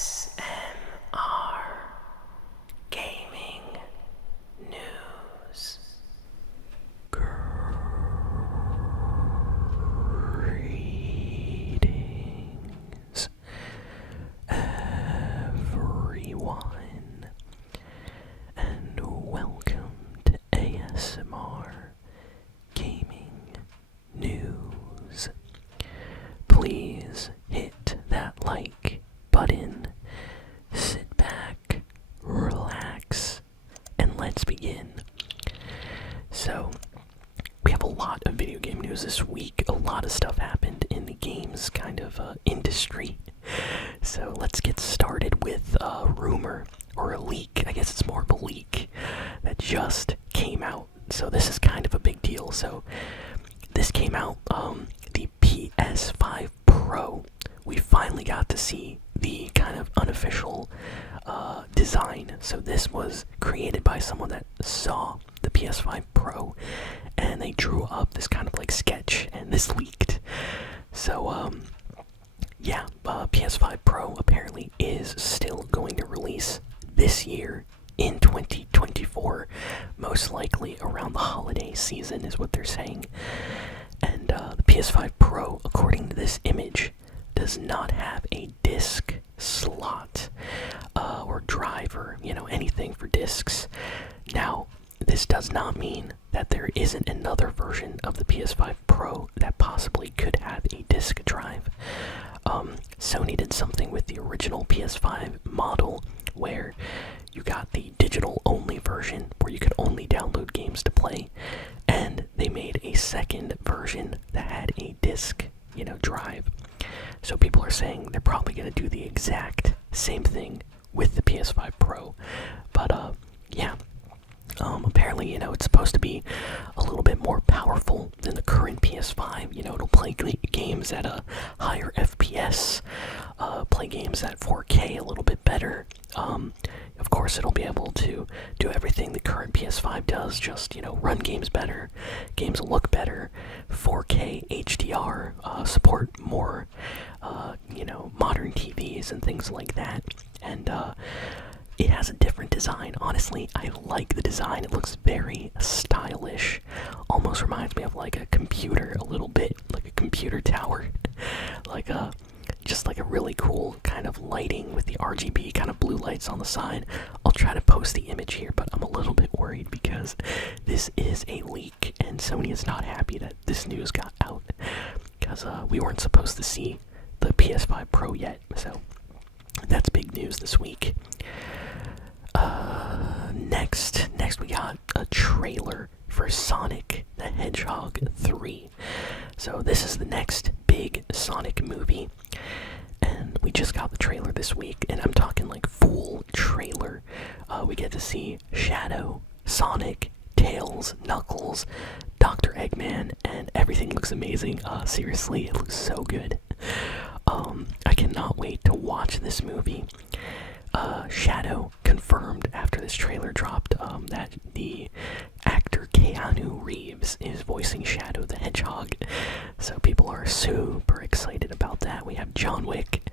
ASMR Gaming News. Greetings, everyone, and welcome to ASMR Gaming News. Please hit that like button, sit back, relax, and let's begin. So, we have a lot of video game news this week. A lot of stuff happened in the games industry. So let's get started with a rumor, or a leak. I guess it's more of a leak that just came out. So this is kind of a big deal. So this came out, the PS5 Pro. We finally got to see the kind of unofficial design. So this was created by someone that saw the PS5 Pro, and they drew up this kind of like sketch, and this leaked. So PS5 Pro apparently is still going to release this year in 2024, most likely around the holiday season is what they're saying. And the PS5 Pro, according to this image, does not have a disc slot or driver, anything for discs. Now, this does not mean that there isn't another version of the PS5 Pro that possibly could have a disc drive. Sony did something with the original PS5 model where you got the digital-only version where you could only download games to play, and they made a second version that had a disc, drive. So people are saying they're probably going to do the exact same thing with the PS5 Pro. But, apparently, it's supposed to be a little bit more powerful than the current PS5. It'll play games at a higher FPS, play games at 4K a little bit better. Of course, it'll be able to do everything the current PS5 does, just, run games better, games look better, 4K HDR, support more, modern TVs and things like that. And, it has a different design. Honestly, I like the design. It looks very stylish. Almost reminds me of like a computer a little bit, like a computer tower. Just like a really cool kind of lighting with the RGB kind of blue lights on the side. I'll try to post the image here, but I'm a little bit worried because this is a leak and Sony is not happy that this news got out because we weren't supposed to see the PS5 Pro yet. So that's big news this week. Next we got a trailer for Sonic the Hedgehog 3. So this is the next big Sonic movie, and we just got the trailer this week, and I'm talking like full trailer. We get to see Shadow, Sonic, Tails, Knuckles, Dr. Eggman, and everything looks amazing. Seriously, it looks so good. I cannot wait to watch this movie. Shadow confirmed after this trailer dropped that the actor Keanu Reeves is voicing Shadow the Hedgehog. So people are super excited about that. We have John Wick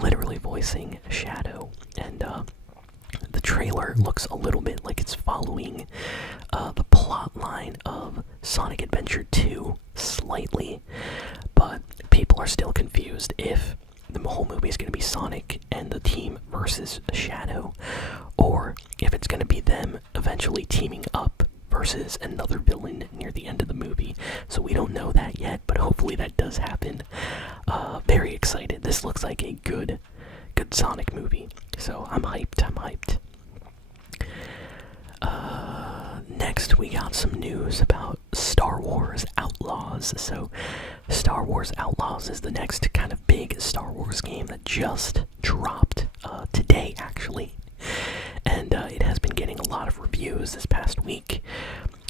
literally voicing Shadow, and the trailer looks a little bit like it's following the plot line of Sonic Adventure 2 slightly, but people are still confused if the whole movie is going to be Sonic and the team versus Shadow, or if it's going to be them eventually teaming up versus another villain near the end of the movie. So we don't know that yet, but hopefully that does happen. Very excited. This looks like a good Sonic movie. So I'm hyped. Next, we got some news about Star Wars Outlaws. So, Star Wars Outlaws is the next kind of big Star Wars game that just dropped today, actually. And it has been getting a lot of reviews this past week.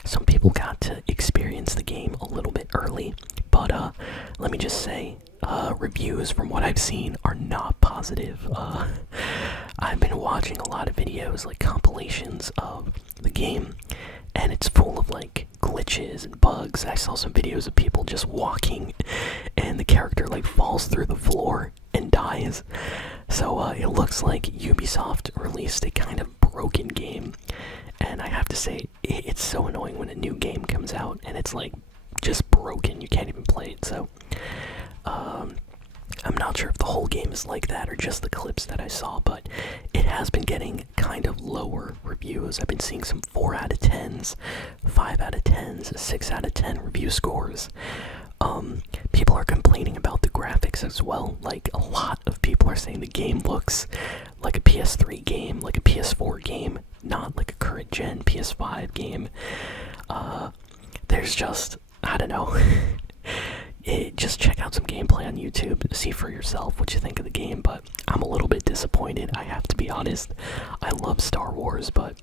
Some people got to experience the game a little bit early, but let me just say, reviews from what I've seen are not positive. I've been watching a lot of videos, like compilations of the game, and it's full of like glitches and bugs. I saw some videos of people just walking and the character like falls through the floor and dies. So it looks like Ubisoft released a kind of broken game, and I have to say it's so annoying when a new game comes out and it's like just broken. You can't even play it. So I'm not sure if the whole game is like that or just the clips that I saw, but it has been getting kind of lower reviews. I've been seeing some 4 out of 10s, 5 out of 10s, 6 out of 10 review scores. People are complaining about the graphics as well. Like, a lot of people are saying the game looks like a PS3 game, like a PS4 game, not like a current gen PS5 game. There's just, I don't know. Just check out some gameplay on YouTube, see for yourself what you think of the game, but I'm a little bit disappointed, I have to be honest. I love Star Wars, but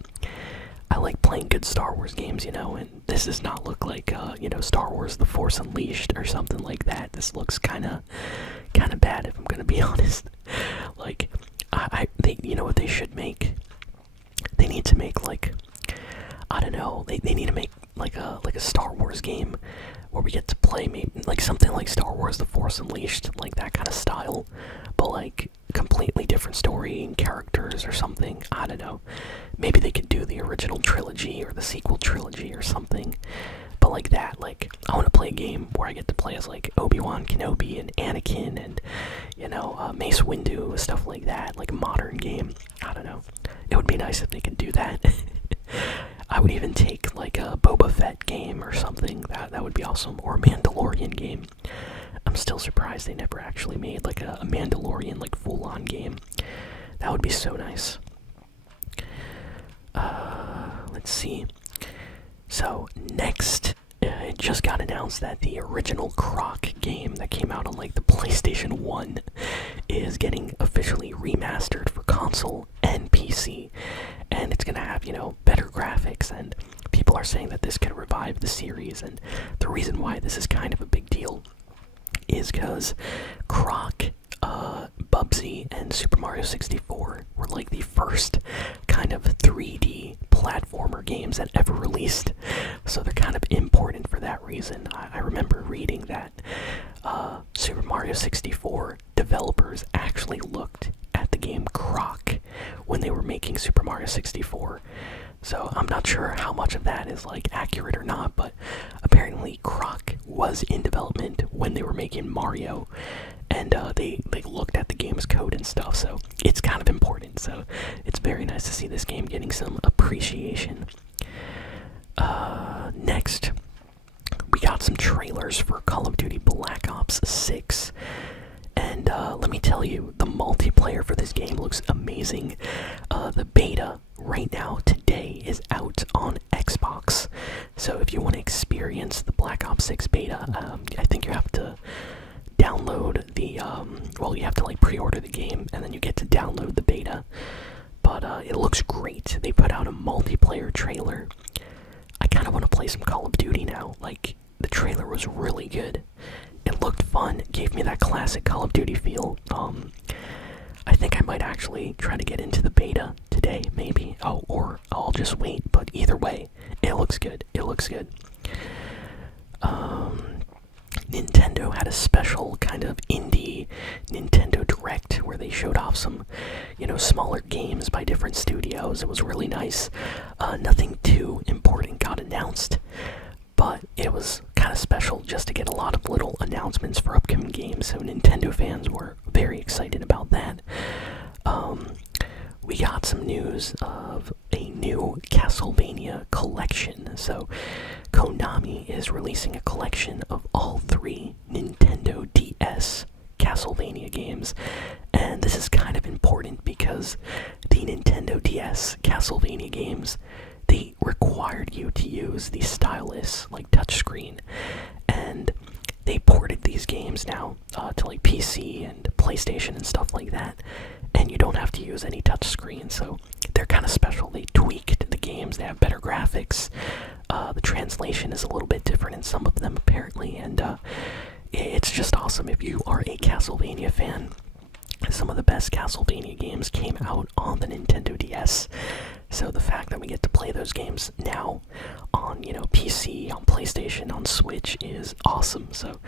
I like playing good Star Wars games, you know, and this does not look like, Star Wars The Force Unleashed or something like that. This looks kinda bad, if I'm gonna be honest. Like, you know what they should make? They need to make, like, I don't know, they need to make, like a Star Wars game where we get to play maybe like something like Star Wars The Force Unleashed, like that kind of style, but like completely different story and characters or something. I don't know. Maybe they could do the original trilogy or the sequel trilogy or something, but like that. Like, I want to play a game where I get to play as like Obi-Wan Kenobi and Anakin and, Mace Windu, stuff like that, like a modern game. I don't know. It would be nice if they could do that. I would even take like a Boba Fett game or something. That would be awesome. Or a Mandalorian game. I'm still surprised they never actually made like a Mandalorian like full-on game. That would be so nice. Let's see. So next, it just got announced that the original Croc game that came out on like the PlayStation 1 is getting officially remastered for console and PC. And it's gonna have, better graphics, and people are saying that this could revive the series. And the reason why this is kind of a big deal is because Croc, Bubsy, and Super Mario 64 were like the first kind of 3D platformer games that ever released. So they're kind of important for that reason. I remember reading that Super Mario 64 developers actually looked at the game Croc when they were making Super Mario 64. So I'm not sure how much of that is like accurate or not, but apparently Croc was in development when they were making Mario, and they looked at the game's code and stuff, so it's kind of important. So it's very nice to see this game getting some appreciation. Next, we got some trailers for Call of Duty Black Ops 6. And let me tell you, the multiplayer for this game looks amazing. The beta right now, today, is out on Xbox. So if you want to experience the Black Ops 6 beta, I think you have to download the, you have to like pre-order the game, and then you get to download the beta. But it looks great. They put out a multiplayer trailer. I kind of want to play some Call of Duty now. Like, the trailer was really good. It looked fun, gave me that classic Call of Duty feel. I think I might actually try to get into the beta today, maybe. Oh, or I'll just wait, but either way, it looks good. It looks good. Nintendo had a special kind of indie Nintendo Direct where they showed off some, smaller games by different studios. It was really nice. Nothing too important got announced, but it was kind of special just to get a lot of little announcements for upcoming games, so Nintendo fans were very excited about that. We got some news of a new Castlevania collection. So Konami is releasing a collection of all 3 Nintendo DS Castlevania games, and this is kind of important because the Nintendo DS Castlevania games, they required you to use the stylus, like touchscreen, and they ported these games now to like PC and PlayStation and stuff like that, and you don't have to use any touchscreen, so they're kind of special. They tweaked the games, they have better graphics, the translation is a little bit different in some of them apparently, and it's just awesome. If you are a Castlevania fan, some of the best Castlevania games came out on the Nintendo DS. So the fact that we get to play those games now on, PC, on PlayStation, on Switch is awesome. So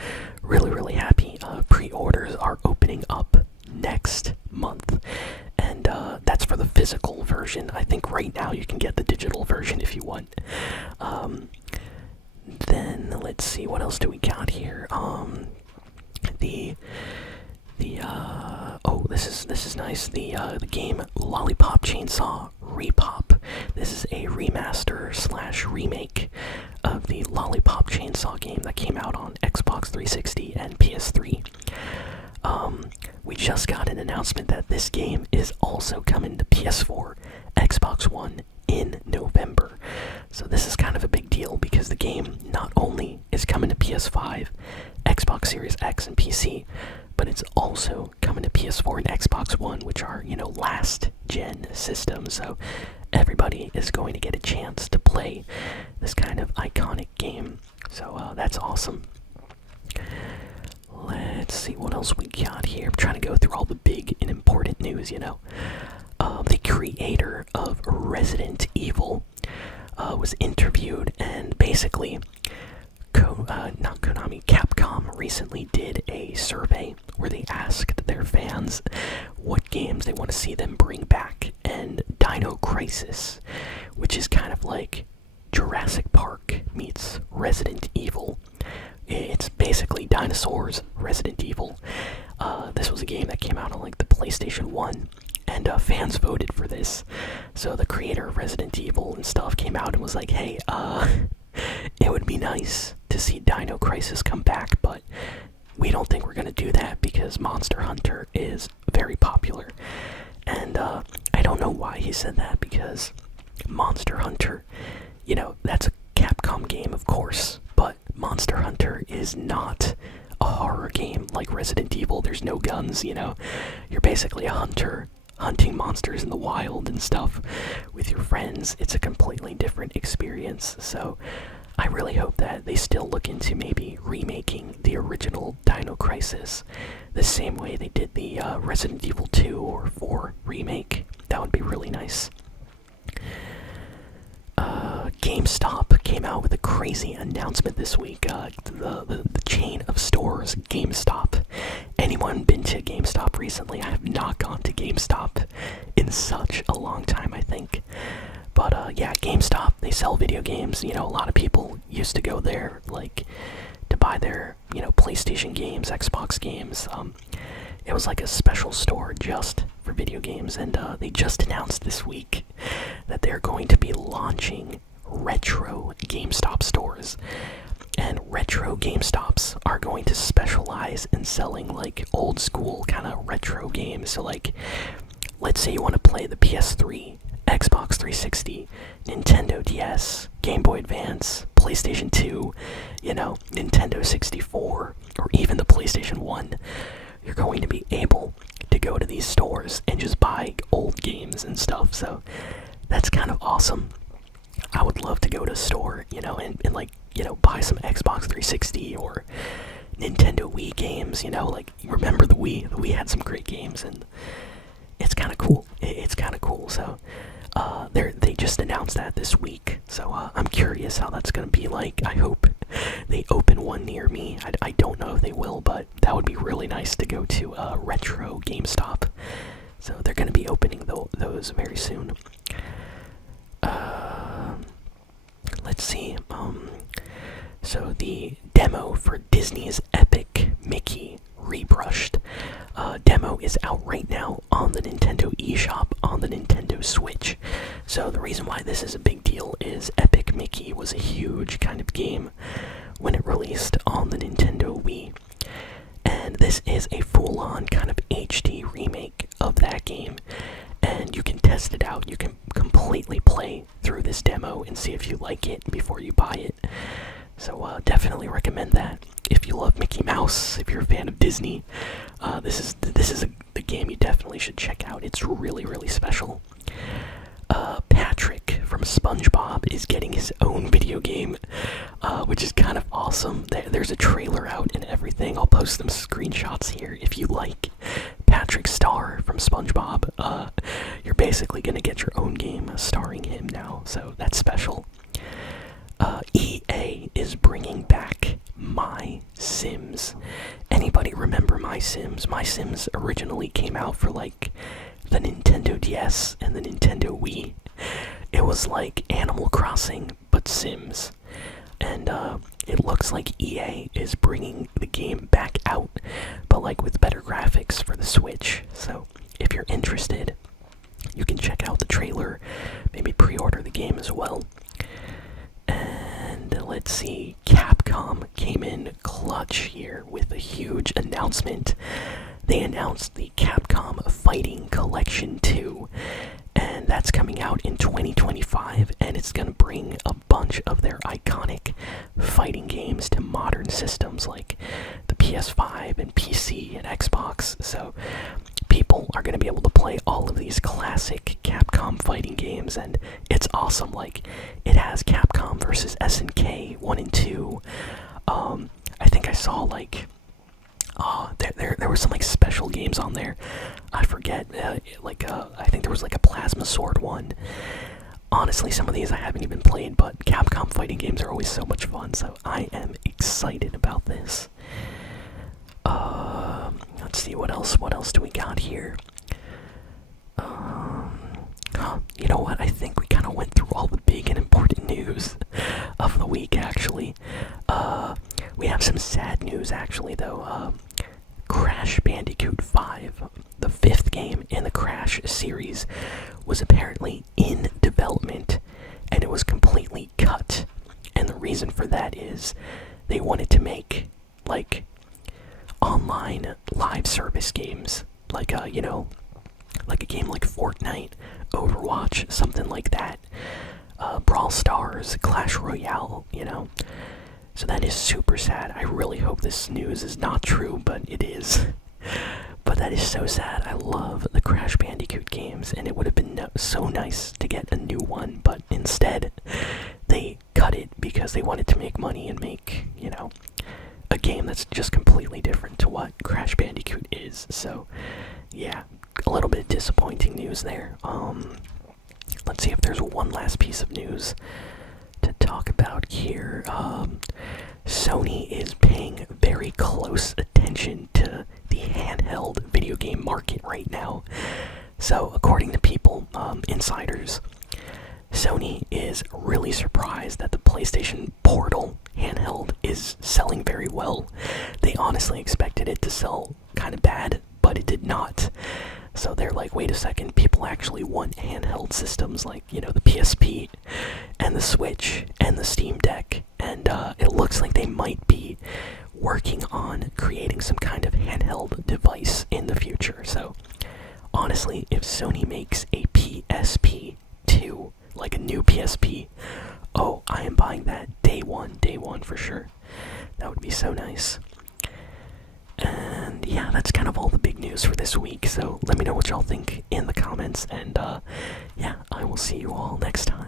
really, really happy. Pre-orders are opening up next month. And that's for the physical version. I think right now you can get the digital version if you want. Then let's see, what else do we got here? This is nice. The game Lollipop Chainsaw Repop. This is a remaster slash remake of the Lollipop Chainsaw game that came out on Xbox 360 and PS3. We just got an announcement that this game is also coming to PS4, Xbox One in November. So this is kind of a big deal because the game not only is coming to PS5, Xbox Series X and PC, but it's also coming to PS4 and Xbox One, which are, last gen systems. So everybody is going to get a chance to play this kind of iconic game. So that's awesome. Let's see what else we got here. I'm trying to go through all the big and important news, The creator of Resident Evil was interviewed, and basically, Capcom recently did a survey where they asked their fans what games they want to see them bring back, and Dino Crisis, which is kind of like Jurassic Park meets Resident Evil. It's basically dinosaurs, Resident Evil. This was a game that came out on the PlayStation 1, and fans voted for this. So the creator of Resident Evil and stuff came out and was like, hey, it would be nice to see Dino Crisis come back, but we don't think we're going to do that because Monster Hunter is very popular. And I don't know why he said that, because Monster Hunter, that's a Capcom game, of course, but Monster Hunter is not a horror game like Resident Evil. There's no guns, You're basically a hunter hunting monsters in the wild and stuff with your friends. It's a completely different experience. So I really hope that they still look into maybe remaking the original Dino Crisis the same way they did the Resident Evil 2 or 4 remake. That would be really nice. GameStop came out with a crazy announcement this week. The chain of stores, GameStop. Anyone been to GameStop recently? I have not gone to GameStop in such a long time, I think. But yeah, GameStop, they sell video games. A lot of people used to go there, to buy their, PlayStation games, Xbox games. It was like a special store just for video games, and they just announced this week that they're going to be launching retro GameStop stores. And retro GameStops are going to specialize in selling old school kind of retro games. So let's say you want to play the PS3, Xbox 360, Nintendo DS, Game Boy Advance, PlayStation 2, Nintendo 64, or even the PlayStation 1. You're going to be able to go to these stores and just buy old games and stuff. So that's kind of awesome. I would love to go to a store, and buy some Xbox 360 or Nintendo Wii games, remember the Wii? The Wii had some great games, and it's kind of cool. It's kind of cool. So they just announced that this week. So I'm curious how that's going to be like. I hope they open one near me. I don't know if they will, but that would be really nice to go to a retro GameStop. So they're going to be opening those very soon. Let's see. So the demo for Disney's Epic Mickey Rebrushed demo is out right now on the Nintendo eShop on the Nintendo Switch. So the reason why this is a big deal is Epic Mickey was a huge kind of game when it released on the Nintendo Wii. And this is a full-on kind of HD remake of that game. And you can test it out. You can completely play through this demo and see if you like it before you buy it. So definitely recommend that. If you love Mickey Mouse, if you're a fan of Disney, this is the game you definitely should check out. It's really, really special. Patrick from SpongeBob is getting his own video game, which is kind of awesome. There's a trailer out and everything. I'll post some screenshots here. If you like Patrick Star from SpongeBob, you're basically gonna get your own game starring him now, so that's special. EA is bringing back My Sims. Anybody remember My Sims. My Sims originally came out for like the Nintendo DS and the Nintendo Wii. It was like Animal Crossing, but Sims. And it looks like EA is bringing the game back out, but like with better graphics for the Switch. So if you're interested, you can check out the trailer, maybe pre-order the game as well. And let's see, Capcom came in clutch here with a huge announcement. They announced the Capcom Fighting Collection 2, and that's coming out in 2025, and it's gonna bring a bunch of their iconic fighting games to modern systems like the PS5 and PC and Xbox. So people are gonna be able to play all of these classic Capcom fighting games, and it's awesome. Like, it has Capcom versus SNK 1 and 2. I think I saw like there were some like special games on there. I forget. I think there was like a Plasma Sword one. Honestly, some of these I haven't even played, but Capcom fighting games are always so much fun. So I am excited about this. Let's see what else. What else do we got here? You know what? I think we kind of went through all the big and important news of the week. Actually, we have some sad news. Actually, though. Crash Bandicoot 5, the 5th game in the Crash series, was apparently in development, and it was completely cut. And the reason for that is they wanted to make like online live service games, like like a game like Fortnite, Overwatch, something like that, Brawl Stars, Clash Royale, So that is super sad. I really hope this news is not true, but it is. But that is so sad. I love the Crash Bandicoot games, and it would have been so nice to get a new one, but instead they cut it because they wanted to make money and make, a game that's just completely different to what Crash Bandicoot is. So, yeah, a little bit disappointing news there. Let's see if there's one last piece of news to talk about here. Sony is paying very close attention to the handheld video game market right now. So, according to people, insiders, Sony is really surprised that the PlayStation Portal handheld is selling very well. They honestly expected it to sell kind of bad, but it did not. So they're like, wait a second, people actually want handheld systems like, the PSP and the Switch and the Steam Deck. And it looks like they might be working on creating some kind of handheld device in the future. So honestly, if Sony makes a PSP 2, like a new PSP, oh, I am buying that day one for sure. That would be so nice. And yeah, that's kind of all the big news for this week. So let me know what y'all think in the comments. And yeah, I will see you all next time.